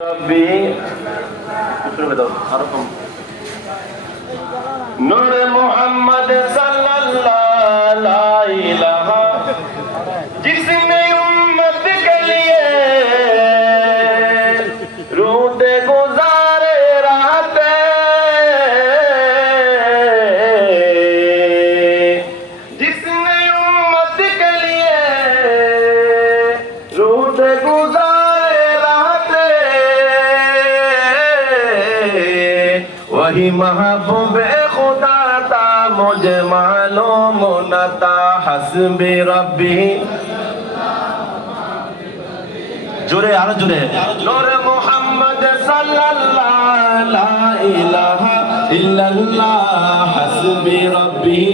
ربي نور محمد صلى الله لا إله जिसने उम्मत के लिए रूठे गुजारे रहते जिसने उम्मत के लिए रूठे गुजारे रहते वही महबूबे खुदा था मुझे मालूम न था हस्बी रब्बी जोरे आरो जोरे नूर मोहम्मद सल्लल्लाहु ला इलाहा इल्लल्लाह हस्बी रब्बी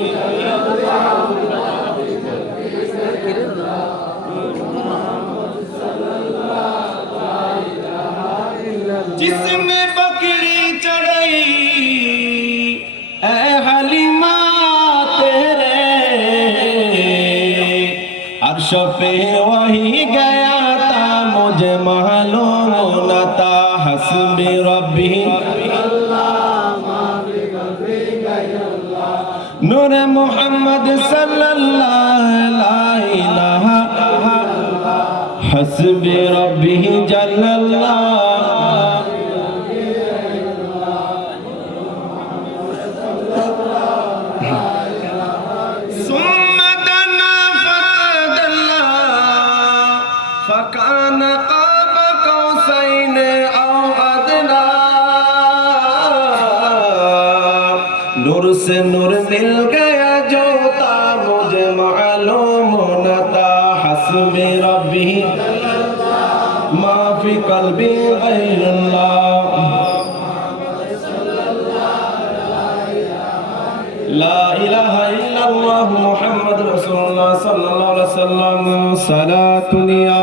जिसने बकरी चढ़ाई ऐ हलीमा तेरे अर्श पे वही गया था मुझे मालूम न था हस्बी रब्बी नूर मोहम्मद सल्लल्लाहु ला इलाहा हस्बी रब्बी जल्लल्लाह فكان قاب قوسين أو أدنى नूर से नूर मिल गया जो था मुझे मालूम न था हस्बी रब्बी मा फी क़ल्बी गैरुल्लाह ला इलाहा इल्लल्लाह मुहम्मद रसूलुल्लाह सल्लल्लाहु अलैहि वसल्लम सलातुनिया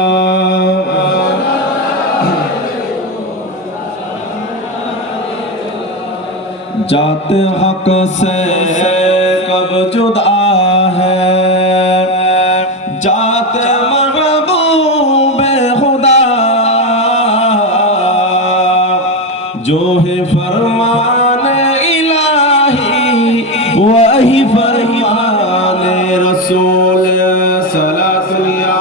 जाते हक से कब जुदा है जाते महबूबे खुदा जो है फरमान इलाही वही फरमान रसूल सलातुनिया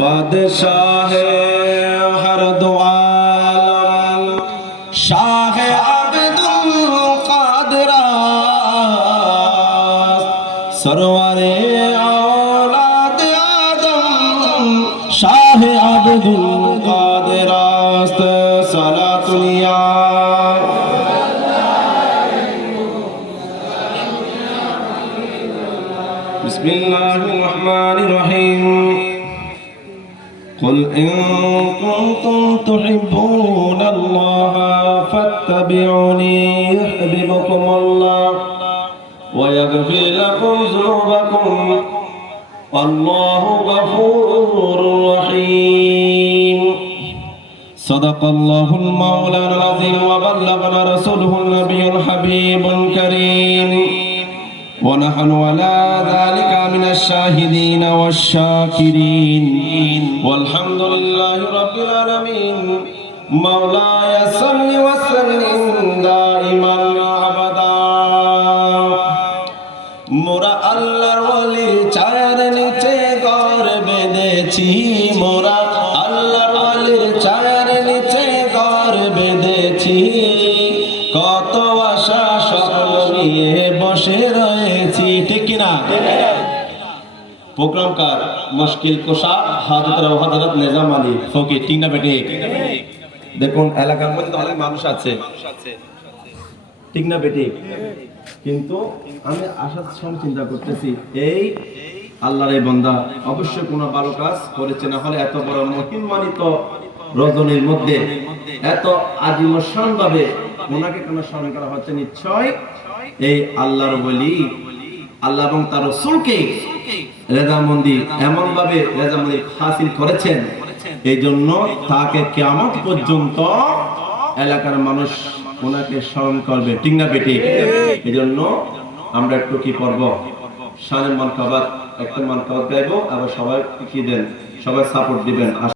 बादशाह हर दो आलम शाह अब्दुल कादिर सरवरे औलाद आदम शाह अब्दुल कादिर सलातुनिया बिस्मिल्लाहिर रहमानिर रहीम قل إن كنتم تحبون الله فاتبعوني يحببكم الله ويغفر لكم ذنوبكم والله غفور رحيم صدق الله المولى العظيم وبلغنا رسوله النبي الحبيب الكريم ونحن على ذلك من الشاهدين والشاكرين والحمد لله رب العالمين مولاي صل وسلم دائما أبدا মোরা আল্লাহর ওলির ছায়ার নিচে ঘর বেঁধেছি মোরা আল্লাহর ওলির ছায়ার নিচে ঘর বেঁধেছি কত আশা স্বপ্ন নিয়ে বসে রয়েছি ঠিক কিনা প্রোগ্রামকার মুশকিল কোষা হযরত নিজাম আলী ফকির ঠিক না বেটে দেখুন এলাকার মধ্যে অনেক মানুষ আছে ঠিক না বেটে কিন্তু আমি আসার সময় চিন্তা করতেছি এই আল্লাহর এই বান্দা অবশ্যই কোনো ভালো কাজ করেছে না হলে এত বড় মহিমান্বিত রজনীর মধ্যে এত আজীবন ভাবে ওনাকে কেন স্মরণ করা হচ্ছে নিশ্চয় এই আল্লাহর ওলি আল্লাহ এবং তার রাসূলকে রেজামন্দি এমন ভাবে রেজামন্দি হাসিল করেছেন এই জন্য তাকে কিয়ামত পর্যন্ত এলাকার মানুষ ওনাকে স্মরণ করবে ঠিক না বেটি এই জন্য আমরা একটু কি করব শানে মানকাবাত একটা মানকাবাত গাইবো, আবার সবাই কি দেন, সবাই সাপোর্ট দিবেন।